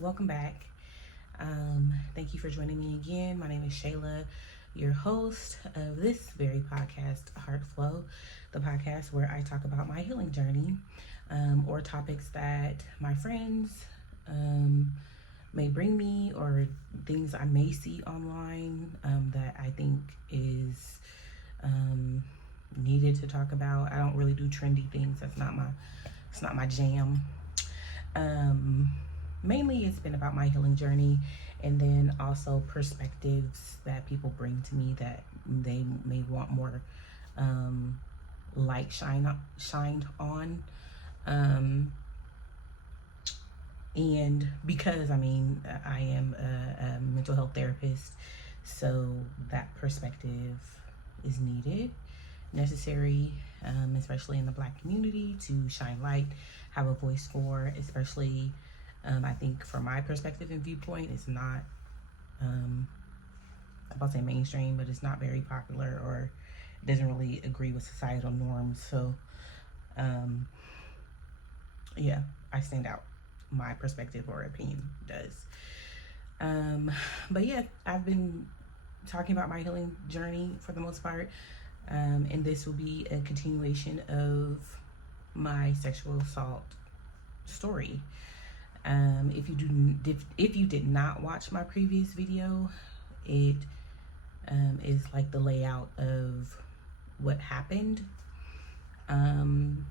welcome back. Thank you for joining me again. My name is Shayla, your host of this very podcast, Heart Flow, the podcast where I talk about my healing journey or topics that my friends may bring me or things I may see online that I think is needed to talk about. I don't really do trendy things. It's not my jam. Um, Mainly, it's been about my healing journey, and then also perspectives that people bring to me that they may want more um, light shined on. Um, and because I am a mental health therapist, so that perspective is needed, necessary, especially in the Black community, to shine light, have a voice for, especially. I think from my perspective and viewpoint, it's not, I'm about to say mainstream, but it's not very popular or doesn't really agree with societal norms. So, um, yeah, I stand out. My perspective or opinion does. Um, but yeah, I've been talking about my healing journey for the most part. And this will be a continuation of my sexual assault story. If you did not watch my previous video, it is like the layout of what happened, and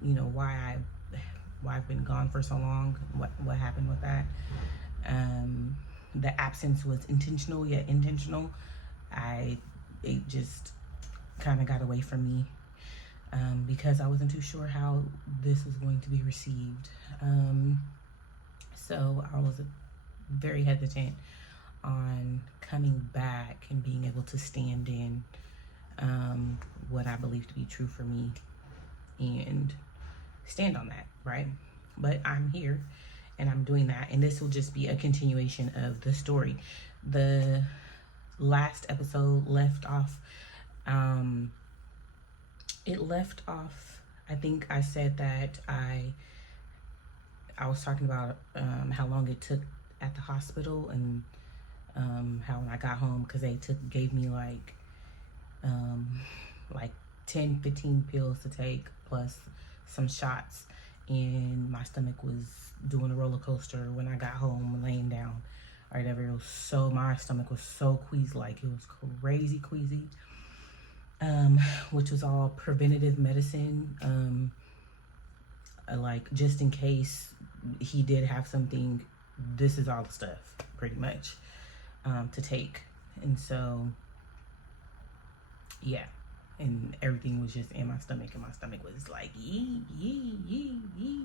why I've been gone for so long. What happened with that? The absence was intentional yet intentional. It just kind of got away from me because I wasn't too sure how this was going to be received. So I was very hesitant on coming back and being able to stand in what I believe to be true for me and stand on that, right? But I'm here and I'm doing that, and this will just be a continuation of the story. The last episode left off, I think I said that I was talking about how long it took at the hospital, and how when I got home, because they gave me um, like 10, 15 pills to take plus some shots, and my stomach was doing a roller coaster when I got home, laying down or whatever. My stomach was so queasy, like it was crazy queasy, which was all preventative medicine. Like, just in case he did have something, this is all the stuff pretty much to take. And so, yeah, and everything was just in my stomach, and my stomach was like yee yee yee yee.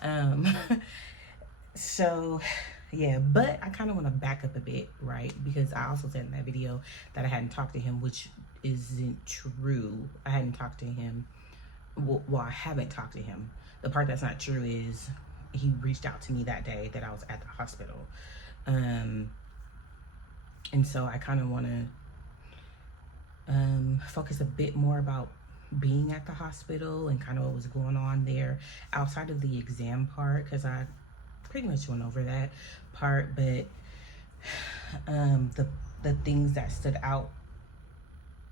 um so yeah, but I kind of want to back up a bit, right? Because I also said in that video that I hadn't talked to him, which isn't true. I hadn't talked to him. Well, I haven't talked to him. The part that's not true is he reached out to me that day that I was at the hospital. And so I kind of want to focus a bit more about being at the hospital and kind of what was going on there outside of the exam part, because I pretty much went over that part. But the things that stood out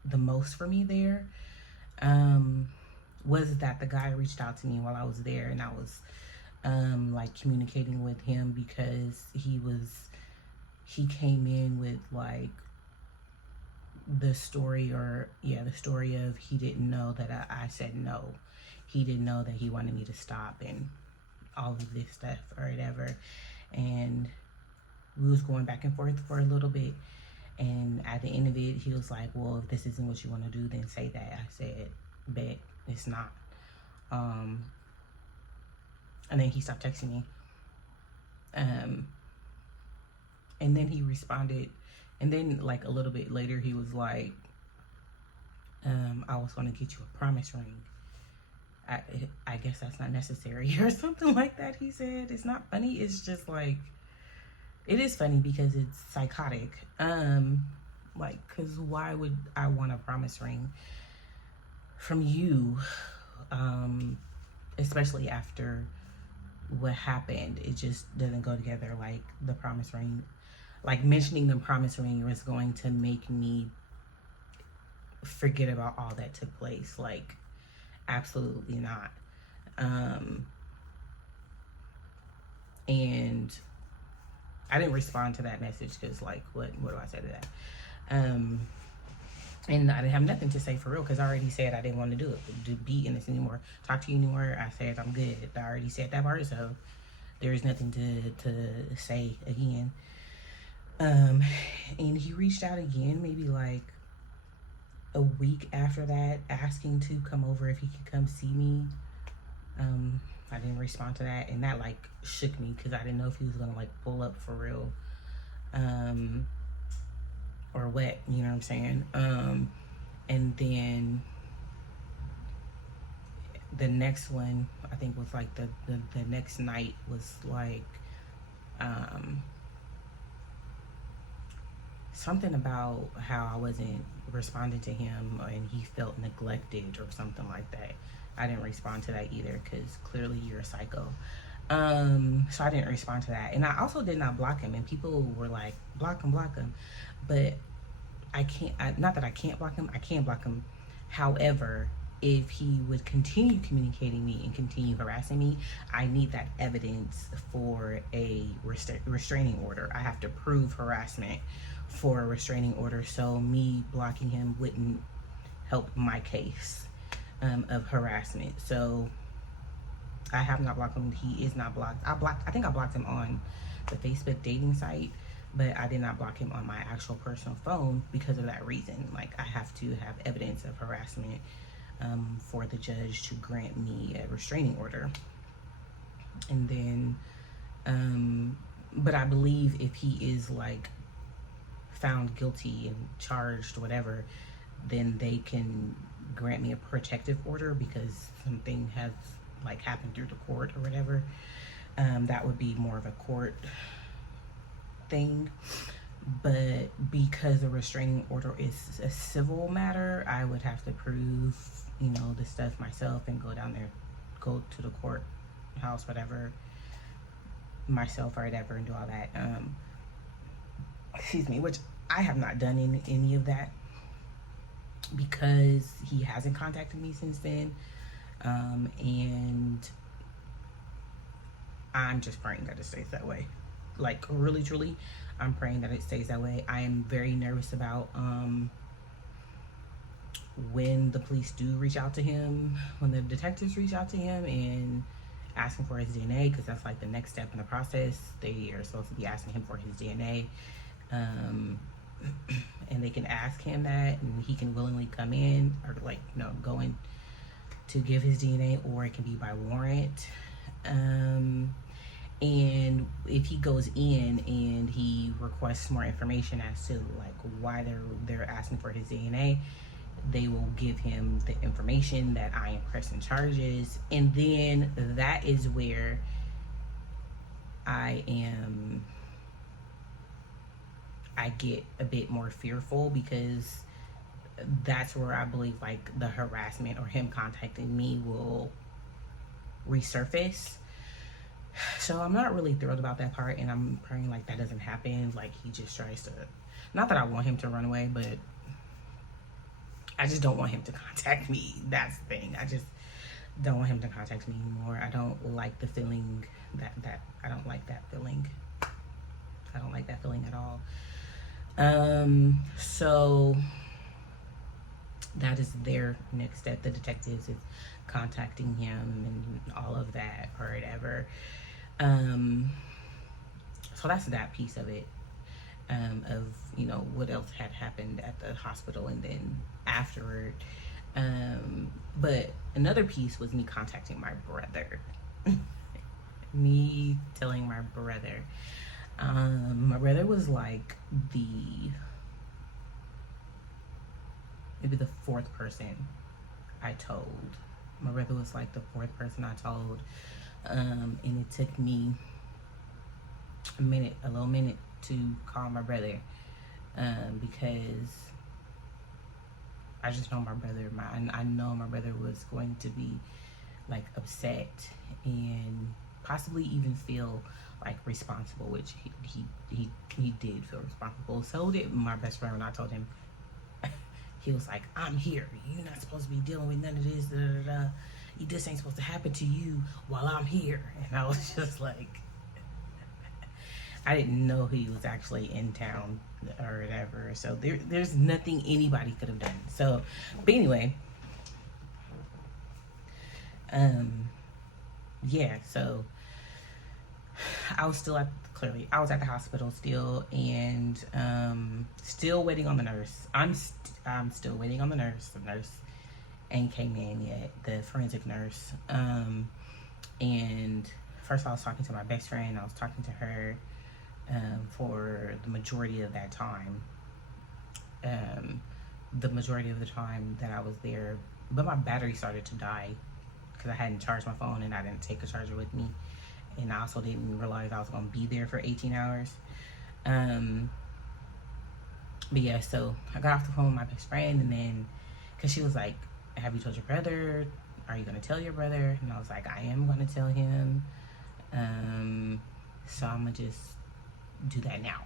the most for me there was that the guy reached out to me while I was there, and I was like communicating with him because he came in with like the story of he didn't know that I said no. He didn't know that he wanted me to stop and all of this stuff or whatever. And we was going back and forth for a little bit, and at the end of it, he was like, well, if this isn't what you want to do, then say that. I said, bet it's not. And then he stopped texting me. And then he responded, and then like a little bit later, he was like, I was going to get you a promise ring. I guess that's not necessary or something like that, he said. It's not funny. It's just like, it is funny because it's psychotic. Like, because why would I want a promise ring from you, especially after what happened, it just doesn't go together. Like the promise ring, like mentioning the promise ring was going to make me forget about all that took place. Like, absolutely not. And I didn't respond to that message because, like, what do I say to that? And I didn't have nothing to say for real because I already said I didn't want to do it, to be in this anymore, talk to you anymore. I said I'm good. I already said that part, so there's nothing to say again. And he reached out again, maybe like a week after that, asking to come over if he could come see me. I didn't respond to that, and that like shook me because I didn't know if he was gonna like pull up for real, or what, you know what I'm saying? And then the next one, I think was like the next night was like something about how I wasn't responding to him and he felt neglected or something like that. I didn't respond to that either because clearly you're a psycho. So I didn't respond to that. And I also did not block him. And people were like, block him. But I can't, not that I can't block him, I can block him. However, if he would continue communicating me and continue harassing me, I need that evidence for a restraining order. I have to prove harassment for a restraining order. So me blocking him wouldn't help my case of harassment. So I have not blocked him. He is not blocked. I think I blocked him on the Facebook dating site, but I did not block him on my actual personal phone because of that reason. Like, I have to have evidence of harassment for the judge to grant me a restraining order. And then, but I believe if he is like found guilty and charged, whatever, then they can grant me a protective order because something has like happened through the court or whatever. That would be more of a court thing. But because a restraining order is a civil matter, I would have to prove, you know, the stuff myself and go down there, go to the courthouse, whatever, myself or whatever, and do all that. Excuse me, which I have not done any of that because he hasn't contacted me since then. And I'm just praying that it stays that way. Like, really, truly, I'm praying that it stays that way. I am very nervous about when the police do reach out to him, when the detectives reach out to him and asking for his DNA, because that's like the next step in the process. They are supposed to be asking him for his DNA. And they can ask him that, and he can willingly come in or like, you know, go in to give his DNA, or it can be by warrant. And if he goes in and he requests more information as to like why they're asking for his DNA, they will give him the information that I am pressing charges. And then that is where I get a bit more fearful, because that's where I believe like the harassment or him contacting me will resurface. So I'm not really thrilled about that part, and I'm praying like that doesn't happen. Like, he just tries to, not that I want him to run away, but I just don't want him to contact me. That's the thing. I just don't want him to contact me anymore. I don't like the feeling that I don't like that feeling. I don't like that feeling at all. So that is their next step. The detectives is contacting him and all of that or whatever. So that's that piece of it, of, you know, what else had happened at the hospital and then afterward. But another piece was me contacting my brother. Me telling my brother. My brother was like maybe the fourth person I told. My brother was like the fourth person I told. And it took me a little minute to call my brother, because I just know my brother. I know my brother was going to be like upset and possibly even feel like responsible, which he did feel responsible. So did my best friend when I told him. He was like, I'm here. You're not supposed to be dealing with none of this. Da, da, da. This ain't supposed to happen to you while I'm here. And I was just like, I didn't know he was actually in town or whatever. So there's nothing anybody could have done. So, but anyway, yeah, so I was still I was at the hospital still, and still waiting on the nurse. I'm still waiting on the nurse. The nurse ain't came in yet, the forensic nurse. And first I was talking to my best friend. I was talking to her for the majority of that time. The majority of the time that I was there, but my battery started to die because I hadn't charged my phone and I didn't take a charger with me, and I also didn't realize I was going to be there for 18 hours. But yeah, so I got off the phone with my best friend, and then because she was like, have you told your brother? Are you going to tell your brother? And I was like, I am going to tell him. So I'm going to just do that now.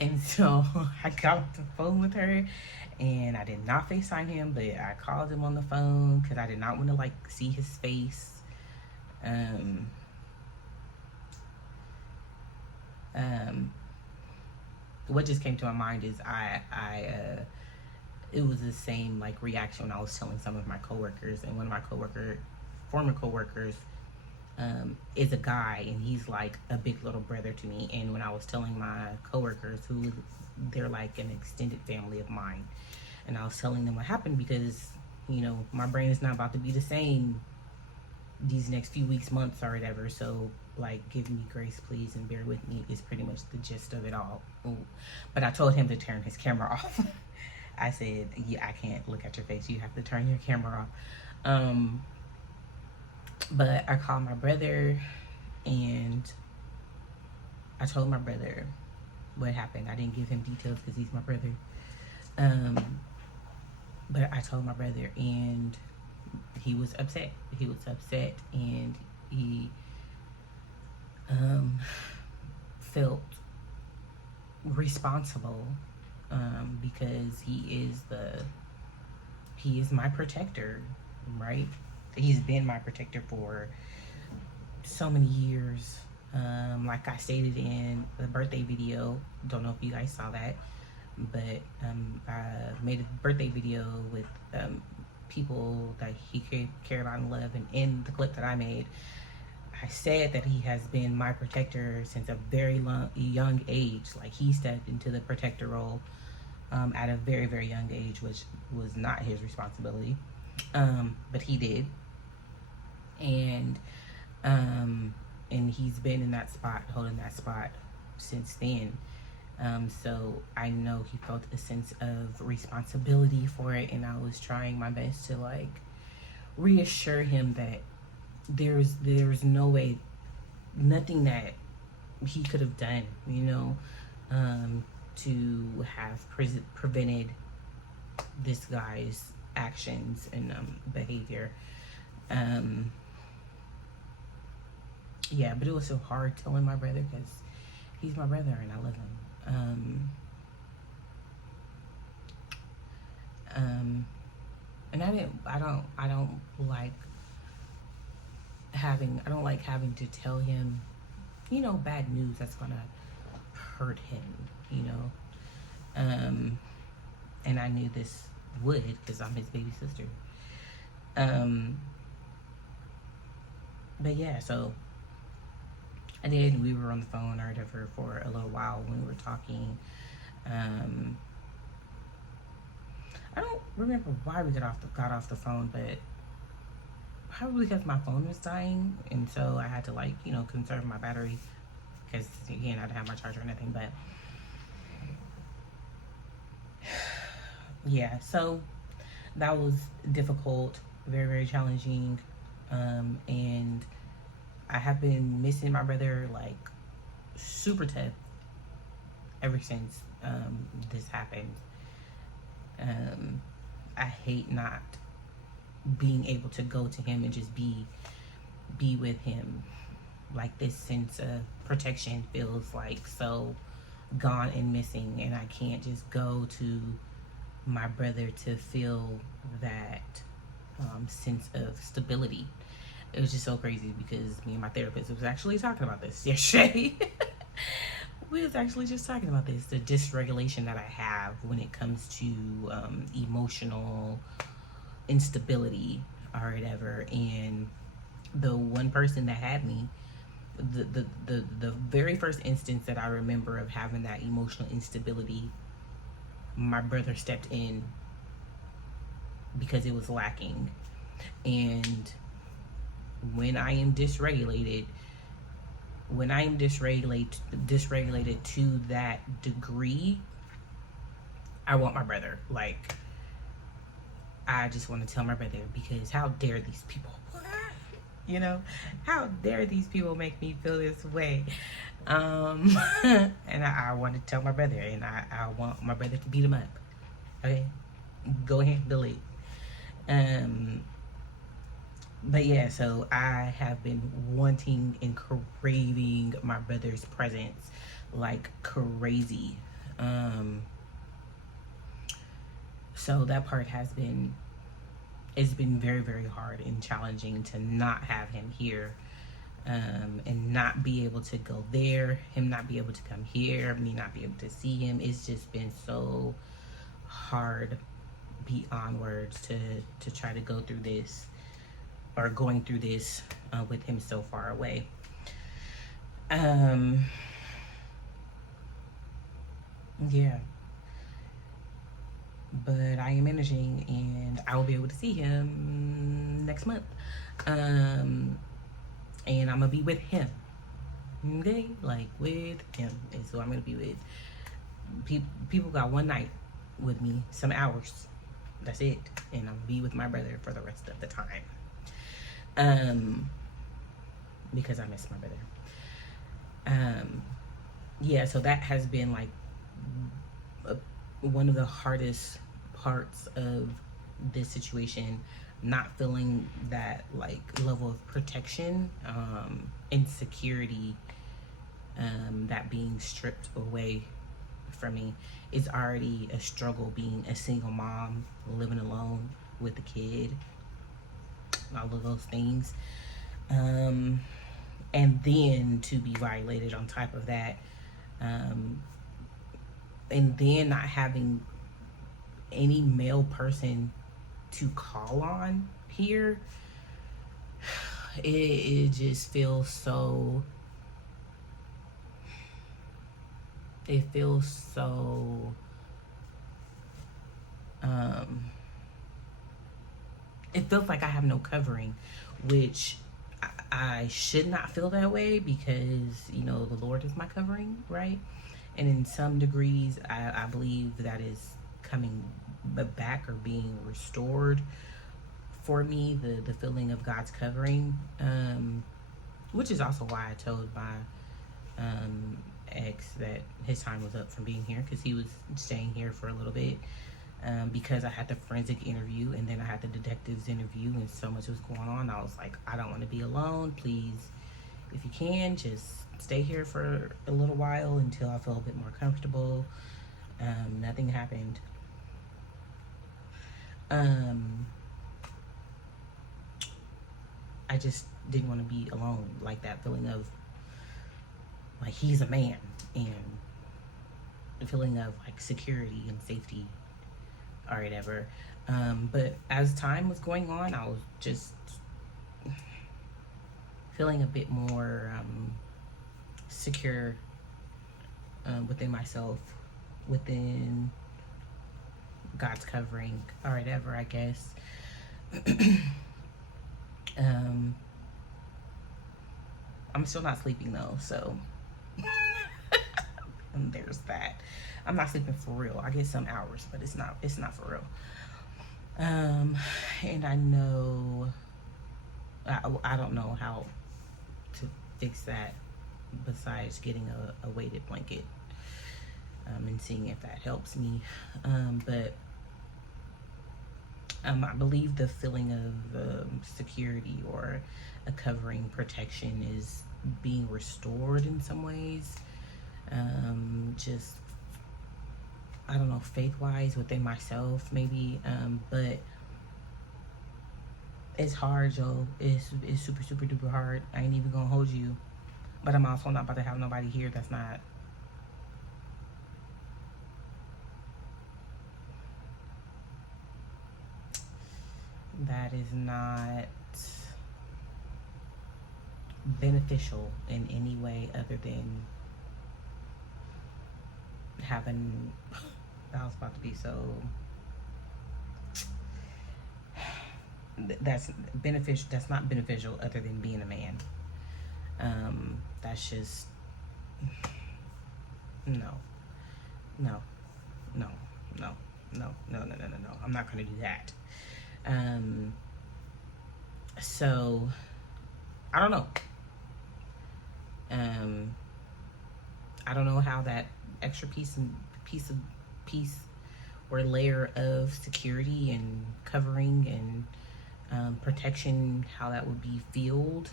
And so I got off the phone with her, and I did not FaceTime him, but I called him on the phone because I did not want to like see his face. What just came to my mind is it was the same like reaction when I was telling some of my coworkers, and one of my former coworkers, is a guy, and he's like a big little brother to me. And when I was telling my coworkers, who they're like an extended family of mine, and I was telling them what happened, because my brain is not about to be the same these next few weeks, months, or whatever. So like, give me grace please and bear with me is pretty much the gist of it all. Ooh. But I told him to turn his camera off. I said, yeah, I can't look at your face, you have to turn your camera off. But I called my brother, and I told my brother what happened. I didn't give him details because he's my brother. But I told my brother, and he was upset. He was upset, and he felt responsible, because he is my protector, right? He's been my protector for so many years. Like I stated in the birthday video, don't know if you guys saw that, but I made a birthday video with people that he care about and love, and in the clip that I made, I said that he has been my protector since a very young age. Like, he stepped into the protector role at a very, very young age, which was not his responsibility, but he did. And he's been in that spot, holding that spot since then. So I know he felt a sense of responsibility for it, and I was trying my best to like reassure him that there's no way, nothing that he could have done, to have prevented this guy's actions and behavior. Yeah, but it was so hard telling my brother because he's my brother and I love him. And I don't like having to tell him, bad news that's gonna hurt him, and I knew this would, because I'm his baby sister. But yeah, so I did. We were on the phone or whatever for a little while when we were talking. I don't remember why we got off the phone, but probably because my phone was dying, and so I had to conserve my battery, because again, I didn't have my charger or anything. But yeah, so that was difficult, very, very challenging, and I have been missing my brother like super tough ever since this happened. I hate not being able to go to him and just be with him, like this sense of protection feels like so gone and missing, and I can't just go to my brother to feel that sense of stability. It was just so crazy because me and my therapist was actually talking about this yesterday. We was actually just talking about this, the dysregulation that I have when it comes to emotional instability or whatever. And the one person that had me, the very first instance that I remember of having that emotional instability, my brother stepped in because it was lacking. And when I am dysregulated, dysregulated to that degree, I want my brother. Like, I just want to tell my brother, because how dare these people, you know, how dare these people make me feel this way? And I want to tell my brother, and I want my brother to beat him up. Okay, go handle it. But yeah, so I have been wanting and craving my brother's presence like crazy. So that part it's been very, very hard and challenging to not have him here, and not be able to go there, him not be able to come here, me not be able to see him. It's just been so hard beyond words to try to go through this, or going through this with him so far away. Yeah. But I am managing, and I will be able to see him next month. And I'm gonna be with him. Okay, like with him. And so I'm gonna be with people. Got one night with me, some hours. That's it. And I'm gonna be with my brother for the rest of the time. Because I miss my brother. Yeah, so that has been like one of the hardest parts of this situation, not feeling that like level of protection, and security, that being stripped away from me. Is already a struggle being a single mom, living alone with a kid, all of those things. And then to be violated on top of that, and then not having any male person to call on here, it just feels so, it feels so, it feels like I have no covering, which I should not feel that way, because, you know, the Lord is my covering, right? And in some degrees, I believe that is coming back or being restored for me, the feeling of God's covering, which is also why I told my ex that his time was up from being here, because he was staying here for a little bit, because I had the forensic interview, and then I had the detective's interview, and so much was going on. I was like, I don't want to be alone. Please, if you can, just stay here for a little while until I feel a bit more comfortable. Nothing happened. I just didn't want to be alone, like that feeling of like he's a man, and the feeling of like security and safety or whatever. But as time was going on, I was just feeling a bit more secure within myself, within God's covering or whatever, I guess. I'm still not sleeping though, so and there's that. I'm not sleeping for real. I get some hours, but it's not for real. And I know I don't know how to fix that besides getting a weighted blanket, and seeing if that helps me. But I believe the feeling of security or a covering protection is being restored in some ways. Just, I don't know, faith wise within myself, maybe. But it's hard, Joe. It's super, super duper hard. I ain't even gonna hold you. But I'm also not about to have nobody here that's not. That is not beneficial in any way other than having. That was about to be so. That's beneficial. That's not beneficial other than being a man. That's just no, no, no, no, no, no, no, no, no, no. I'm not gonna do that. So I don't know. I don't know how that extra piece or layer of security and covering and protection, how that would be filled,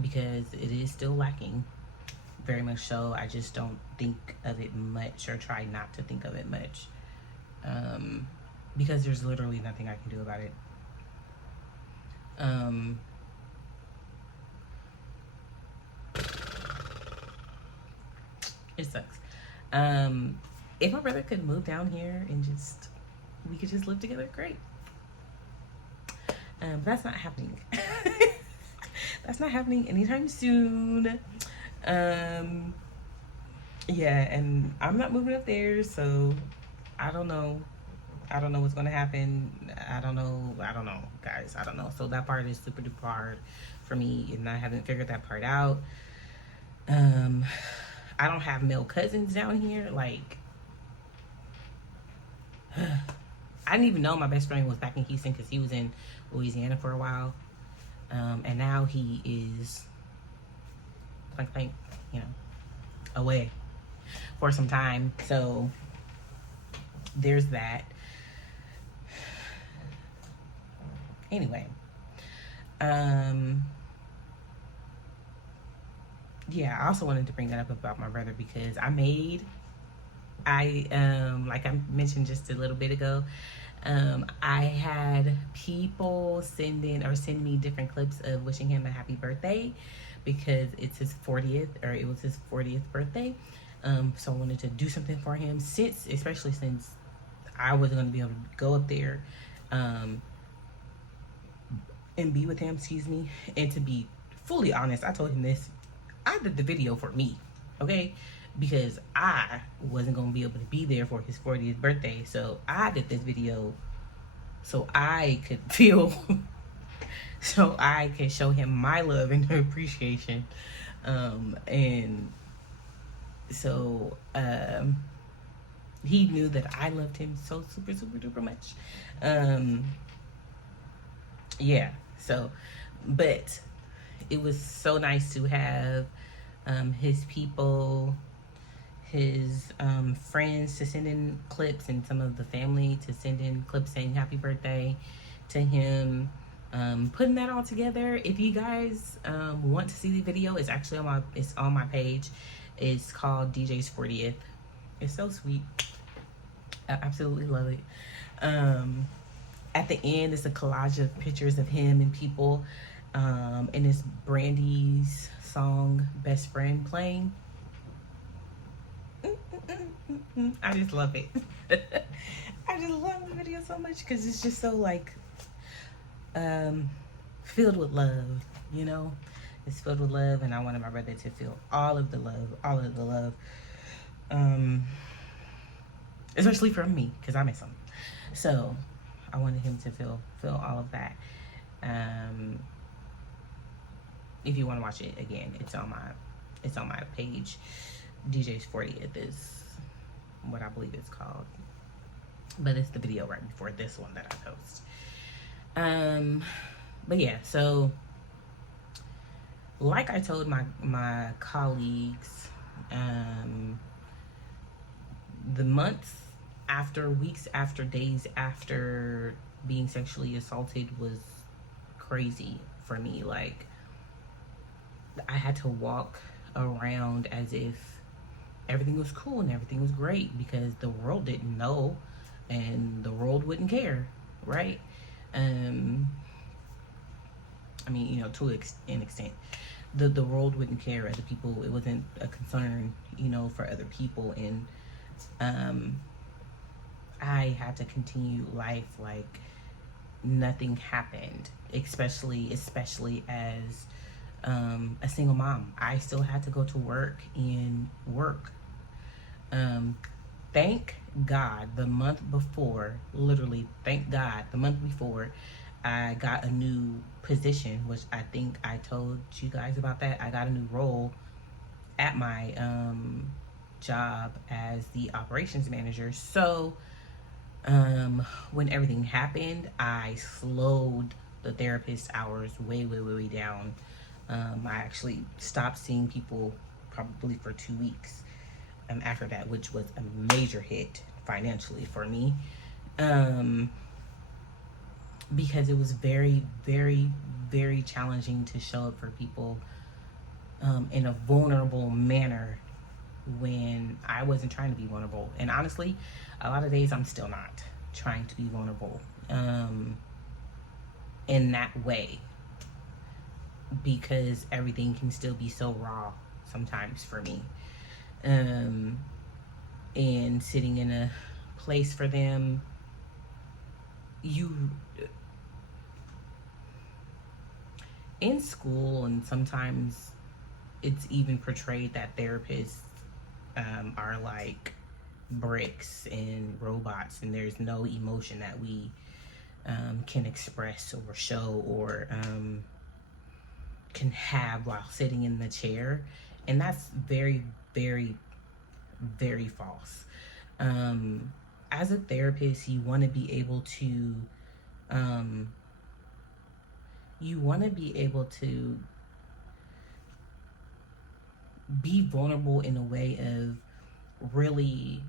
because it is still lacking, very much so. I just don't think of it much, or try not to think of it much, because there's literally nothing I can do about it. It sucks. If my brother could move down here and we could just live together, great. But that's not happening. That's not happening anytime soon. Yeah, and I'm not moving up there, so I don't know. I don't know what's gonna happen. I don't know, guys. I don't know. So that part is super duper hard for me, and I haven't figured that part out. I don't have male cousins down here. Like, I didn't even know my best friend was back in Houston because he was in Louisiana for a while. And now he is blank, away for some time. So there's that. Anyway, yeah, I also wanted to bring that up about my brother because like I mentioned just a little bit ago, I had people send me different clips of wishing him a happy birthday because it's his 40th, or it was his 40th birthday. So I wanted to do something for him, especially since I wasn't going to be able to go up there and be with him, and to be fully honest, I told him this. I did the video for me, okay? Because I wasn't going to be able to be there for his 40th birthday. So I did this video so I could feel, so I could show him my love and appreciation. And so he knew that I loved him so super, super duper much. Yeah, so, but it was so nice to have his people, his friends to send in clips, and some of the family to send in clips saying happy birthday to him. Putting that all together. If you guys want to see the video, it's actually on my page. It's called DJ's 40th. It's so sweet. I absolutely love it. At the end, it's a collage of pictures of him and people, and it's Brandy's song "Best Friend" playing. I just love it. I just love the video so much because it's just so like filled with love, It's filled with love, and I wanted my brother to feel all of the love, especially from me because I miss him. So I wanted him to feel all of that. If you want to watch it again, it's on my page. DJ's 40th is what I believe it's called, but it's the video right before this one that I post. But yeah, so like I told my colleagues, the months after weeks, after days, after being sexually assaulted was crazy for me. Like, I had to walk around as if everything was cool and everything was great because the world didn't know and the world wouldn't care, right? I mean, to an extent, the world wouldn't care. Other people, it wasn't a concern, for other people, and I had to continue life like nothing happened. Especially as a single mom, I still had to go to work and work. Thank God the month before, literally, thank God the month before, I got a new position, which I think I told you guys about that. I got a new role at my job as the operations manager. So when everything happened, I slowed the therapist hours way, way, way, way down. I actually stopped seeing people probably for 2 weeks after that, which was a major hit financially for me. Because it was very, very, very challenging to show up for people in a vulnerable manner when I wasn't trying to be vulnerable. And honestly, a lot of days I'm still not trying to be vulnerable in that way, because everything can still be so raw sometimes for me. And sitting in a place for them, in school, and sometimes it's even portrayed that therapists are like bricks and robots, and there's no emotion that we can express or show or can have while sitting in the chair. And that's very, very, very false. As a therapist, you want to be able to be vulnerable in a way of really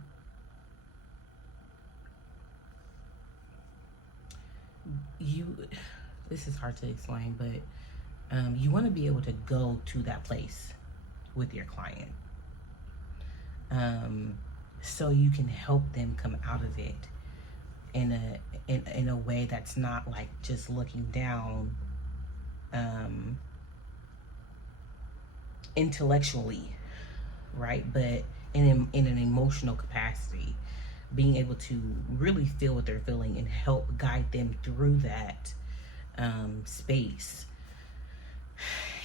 this is hard to explain, but you want to be able to go to that place with your client, so you can help them come out of it in a way that's not like just looking down intellectually, right? But in an emotional capacity, being able to really feel what they're feeling and help guide them through that space.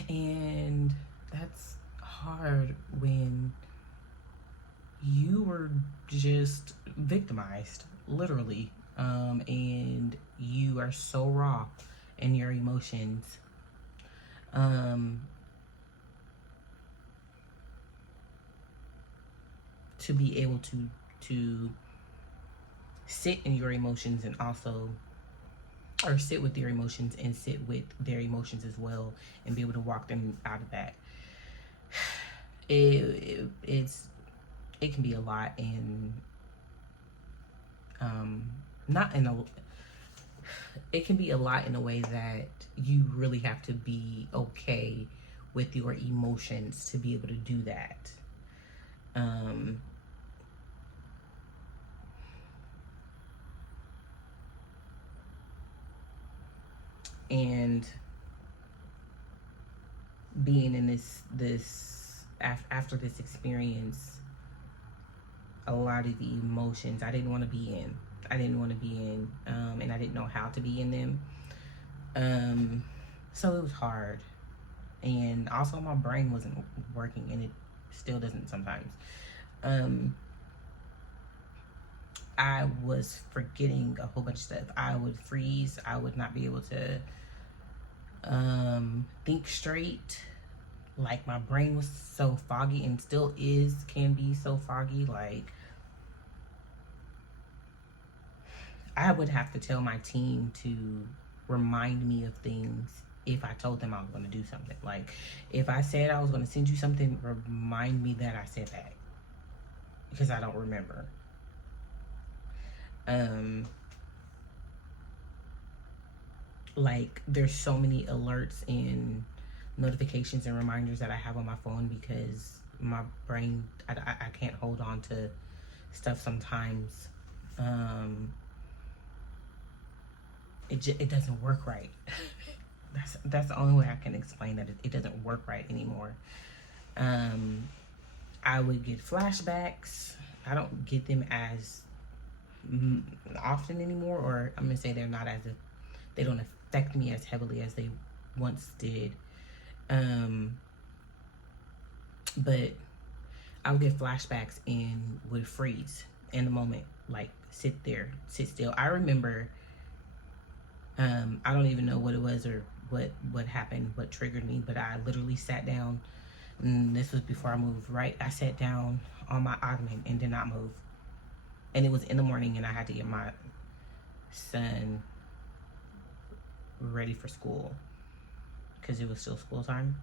And that's hard when you were just victimized, literally, and you are so raw in your emotions. To be able to sit in your emotions and also, or sit with your emotions and sit with their emotions as well, and be able to walk them out of that. It can be a lot, and it can be a lot in a way that you really have to be okay with your emotions to be able to do that. And being in this after this experience, a lot of the emotions I didn't want to be in, and I didn't know how to be in them. So it was hard, and also my brain wasn't working, and it still doesn't sometimes. I was forgetting a whole bunch of stuff. I would freeze. I would not be able to think straight. Like, my brain was so foggy, and still can be so foggy. Like, I would have to tell my team to remind me of things if I told them I was going to do something. Like, if I said I was going to send you something, remind me that I said that, because I don't remember. Um, like there's so many alerts and notifications and reminders that I have on my phone because my brain, I can't hold on to stuff sometimes. It doesn't work right. That's the only way I can explain that it doesn't work right anymore. I would get flashbacks. I don't get them as often anymore, or I'm gonna say they're not as they don't affect me as heavily as they once did. But I would get flashbacks and would freeze in the moment, like sit still. I remember, I don't even know what it was or what happened, what triggered me, but I literally sat down, and this was before I moved, right? I sat down on my ottoman and did not move. And it was in the morning, and I had to get my son ready for school because it was still school time.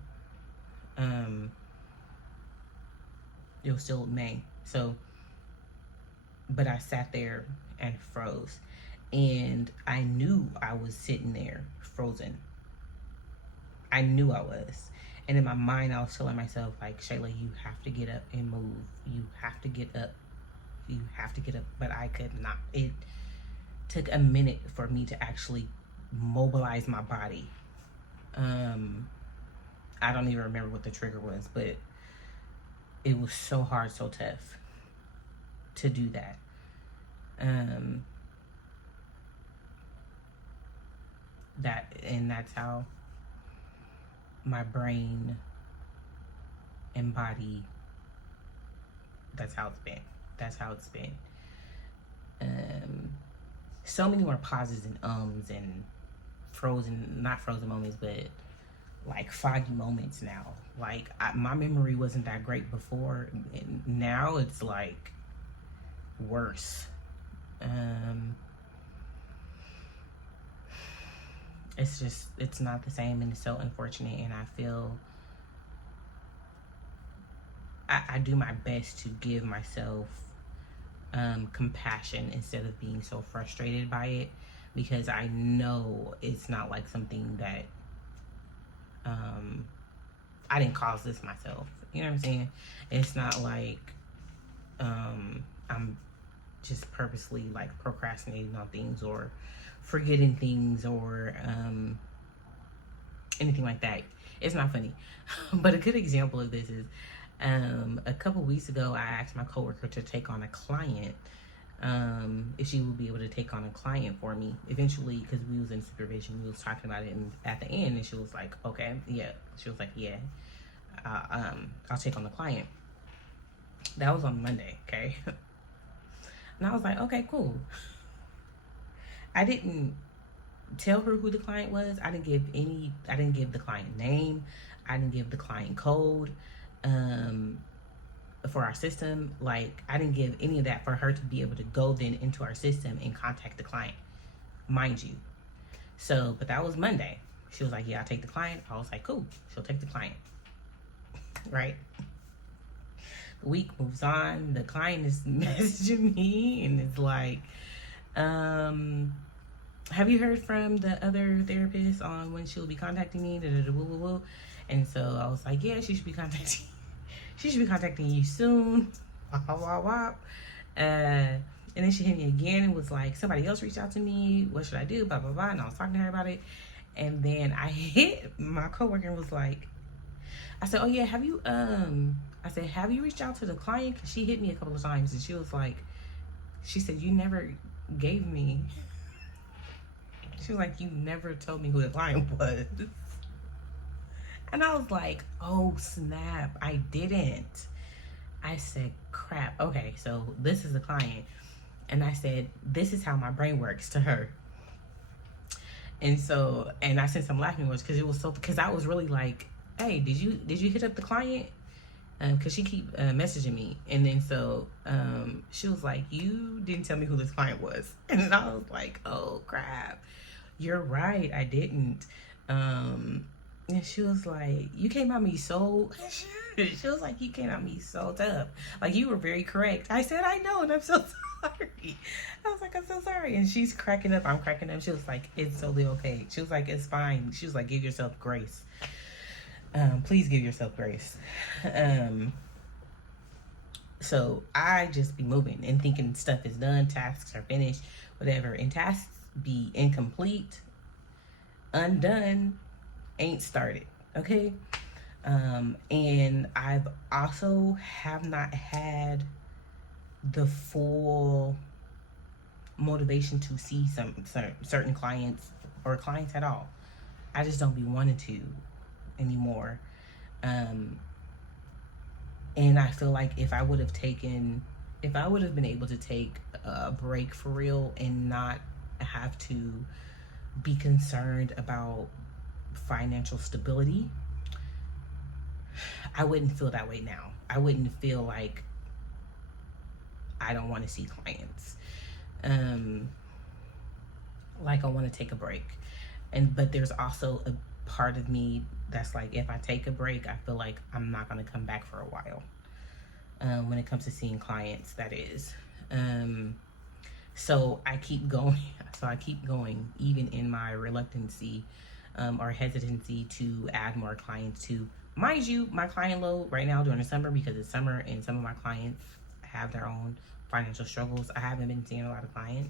It was still May. So, but I sat there and froze. And I knew I was sitting there frozen. I knew I was. And in my mind, I was telling myself, like, Shayla, you have to get up and move. You have to get up. You have to get up. But I could not. It took a minute for me to actually mobilize my body. I don't even remember what the trigger was, but it was so hard, so tough to do that. That's how my brain and body, that's how it's been. That's how it's been. So many more pauses and and not frozen moments, but like foggy moments now. Like my memory wasn't that great before, and now it's like worse. It's not the same, and it's so unfortunate. And I feel I do my best to give myself compassion instead of being so frustrated by it, because I know it's not like something that I didn't cause this myself. You know what I'm saying? It's not like I'm just purposely like procrastinating on things or forgetting things or anything like that. It's not funny. But a good example of this is a couple weeks ago, I asked my coworker to take on a client, if she would be able to take on a client for me eventually, because we was in supervision. We was talking about it, and at the end, and she was like, okay, yeah. She was like, yeah, I'll take on the client. That was on Monday, okay? And I was like, okay, cool. I didn't tell her who the client was. I didn't give the client name. I didn't give the client code for our system. Like, I didn't give any of that for her to be able to go then into our system and contact the client, mind you. So, but that was Monday. She was like, yeah, I'll take the client. I was like, cool, she'll take the client. Right? The week moves on. The client is messaging me and it's like, have you heard from the other therapist on when she'll be contacting me? And so I was like, yeah, she should be contacting you soon. And then she hit me again and was like, somebody else reached out to me. What should I do? Blah, blah, blah. And I was talking to her about it. And then I hit my coworker and was like, I said, oh yeah, have you reached out to the client? Cause she hit me a couple of times and she was like, she said, you never gave me, she was like, you never told me who the client was. And I was like, oh snap, I didn't. I said, crap. Okay, so this is the client. And I said, this is how my brain works to her. And so, and I sent some laughing words because I was really like, hey, did you hit up the client? Because she keep messaging me. And then so she was like, you didn't tell me who this client was. And I was like, oh crap, you're right, I didn't. And she was like, you came at me so, she was like, you came at me so tough. Like, you were very correct. I said, I know, and I'm so sorry. I was like, I'm so sorry. And she's cracking up. I'm cracking up. She was like, it's totally okay. She was like, it's fine. She was like, give yourself grace. Please give yourself grace. So I just be moving and thinking stuff is done, tasks are finished, whatever. And tasks be incomplete, undone, ain't started. Okay. And I've also have not had the full motivation to see some certain clients or clients at all. I just don't be wanting to anymore. And I feel like if I would have been able to take a break for real and not have to be concerned about financial stability, I wouldn't feel that way now. I wouldn't feel like I don't want to see clients. Like I want to take a break. But there's also a part of me that's like, if I take a break, I feel like I'm not going to come back for a while. When it comes to seeing clients, that is. So I keep going. Even in my reluctancy or hesitancy to add more clients to, mind you, my client load right now during the summer, because it's summer and some of my clients have their own financial struggles. I haven't been seeing a lot of clients.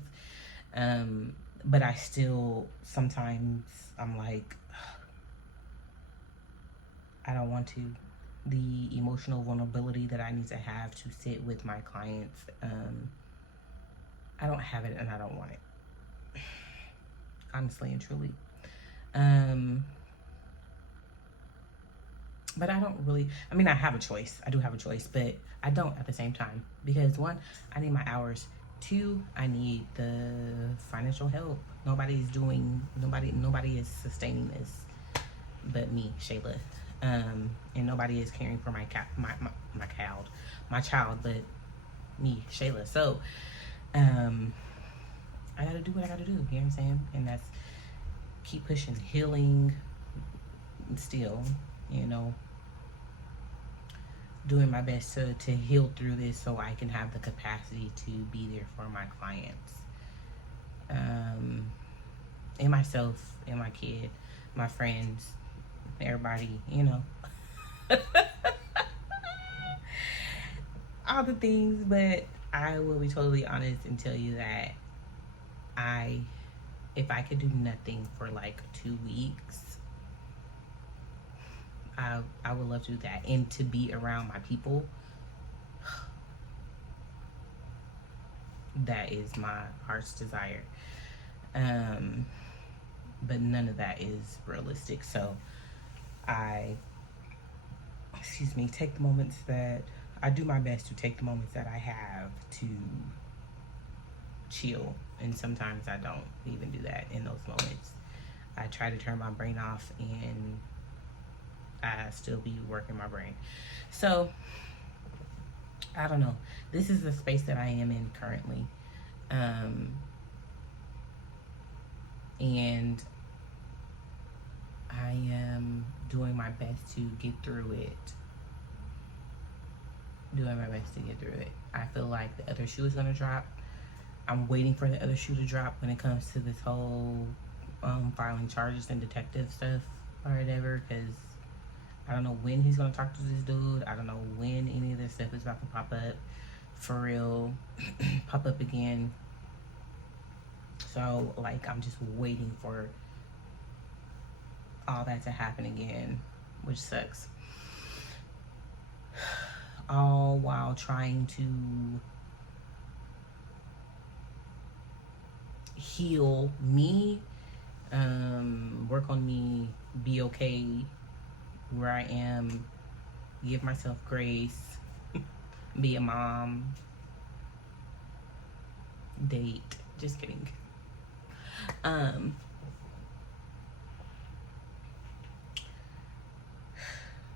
But I still, sometimes I'm like, I don't want to. The emotional vulnerability that I need to have to sit with my clients, I don't have it and I don't want it. Honestly and truly. But I don't really, I mean, I have a choice. I do have a choice, but I don't at the same time. Because one, I need my hours. Two, I need the financial help. Nobody is sustaining this but me, Shayla. And nobody is caring for my child, but me, Shayla. So, I gotta do what I gotta do, you know what I'm saying? And that's keep pushing, healing still, you know, doing my best to heal through this so I can have the capacity to be there for my clients. And myself, and my kid, my friends, everybody, you know. All the things, but I will be totally honest and tell you that if I could do nothing for like 2 weeks, I would love to do that. And to be around my people, that is my heart's desire. But none of that is realistic. So take the moments that I do my best to take the moments that I have to chill. And sometimes I don't even do that in those moments. I try to turn my brain off and I still be working my brain. So I don't know. This is the space that I am in currently. And I am doing my best to get through it. I feel like the other shoe is going to drop. I'm waiting for the other shoe to drop when it comes to this whole filing charges and detective stuff or whatever, because I don't know when he's going to talk to this dude. I don't know when any of this stuff is about to pop up for real, pop up again. So, like, I'm just waiting for all that to happen again, which sucks. All while trying to heal me, work on me, be okay where I am, give myself grace, be a mom, date. Just kidding.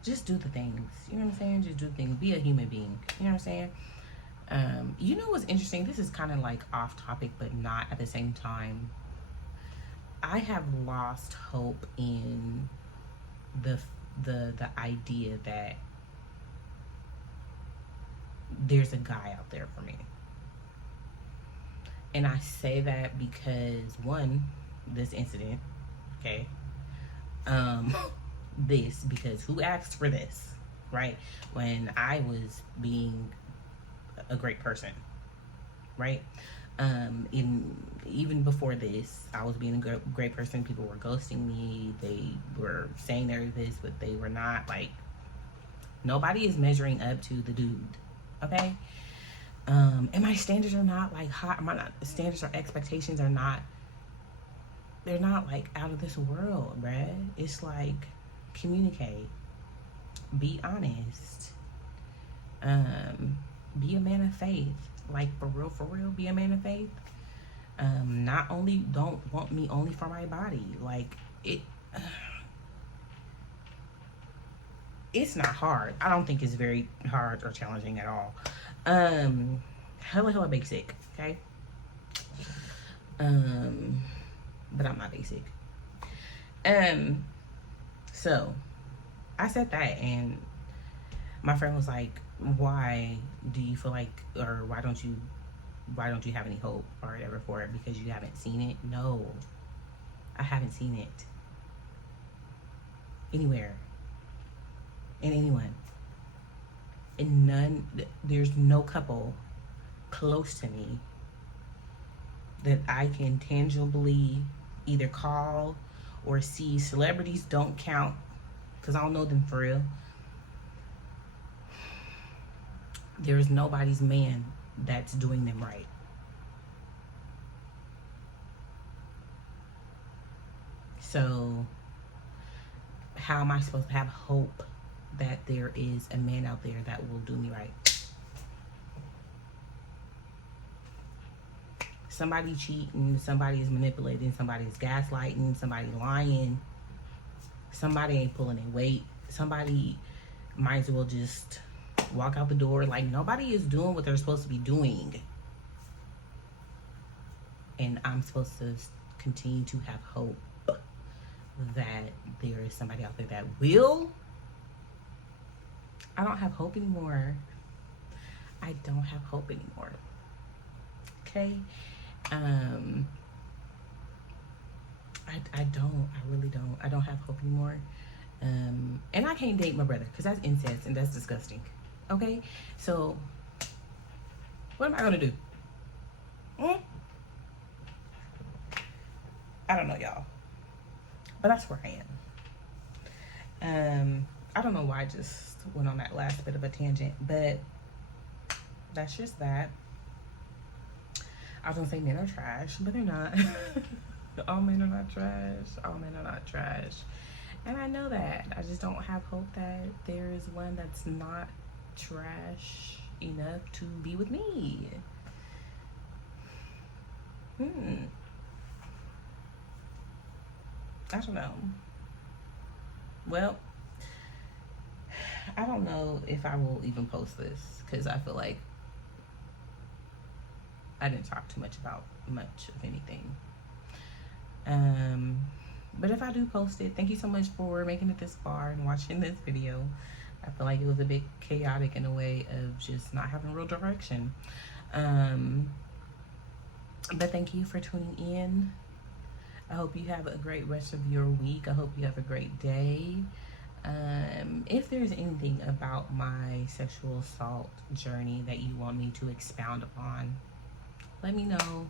Just do the things. You know what I'm saying? Just do things. Be a human being. You know what I'm saying? You know what's interesting? This is kind of like off topic, but not at the same time. I have lost hope in the idea that there's a guy out there for me. And I say that because, one, this incident, okay? This, because who asked for this, right? When I was being a great person, right? Even before this, I was being a great person. People were ghosting me. They were saying they're this, but they were not. Like, nobody is measuring up to the dude, okay? And my standards are not like hot. My standards or expectations are not, they're not like out of this world, bruh. It's like, communicate, be honest, be a man of faith. Like, for real, be a man of faith. Not only don't want me only for my body. Like, it's not hard. I don't think it's very hard or challenging at all. Hella basic, okay? But I'm not basic. So I said that, and my friend was like, why do you feel like, or why don't you have any hope or whatever for it? Because you haven't seen it? No, I haven't seen it anywhere, in anyone, in none. There's no couple close to me that I can tangibly either call or see. Celebrities don't count because I don't know them for real. There's nobody's man that's doing them right. So how am I supposed to have hope that there is a man out there that will do me right? Somebody cheating, somebody is manipulating, somebody is gaslighting, somebody lying, somebody ain't pulling their weight, somebody might as well just walk out the door. Like, nobody is doing what they're supposed to be doing. And I'm supposed to continue to have hope that there is somebody out there that will. I don't have hope anymore. I don't have hope anymore. Okay? I don't. I really don't. I don't have hope anymore. And I can't date my brother because that's incest and that's disgusting. Okay? So, what am I going to do? I don't know, y'all. But that's where I am. I don't know why I just went on that last bit of a tangent, but that's just that. I was gonna say men are trash, but they're not. All men are not trash. All men are not trash. And I know that. I just don't have hope that there is one that's not trash enough to be with me. I don't know. Well, I don't know if I will even post this because I feel like I didn't talk too much about much of anything. But if I do post it, thank you so much for making it this far and watching this video. I feel like it was a bit chaotic in a way of just not having real direction. But thank you for tuning in. I hope you have a great rest of your week. I hope you have a great day. If there's anything about my sexual assault journey that you want me to expound upon, let me know.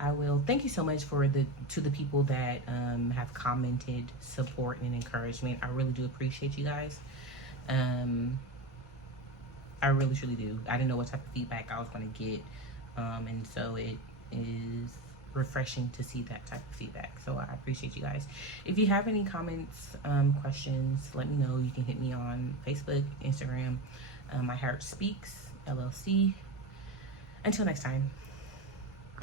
I will. Thank you so much to the people that have commented support and encouragement. I really do appreciate you guys. I really truly do. I didn't know what type of feedback I was going to get, and so it is refreshing to see that type of feedback. So I appreciate you guys. If you have any comments, questions, let me know. You can hit me on Facebook, Instagram, My Heart Speaks LLC. Until next time.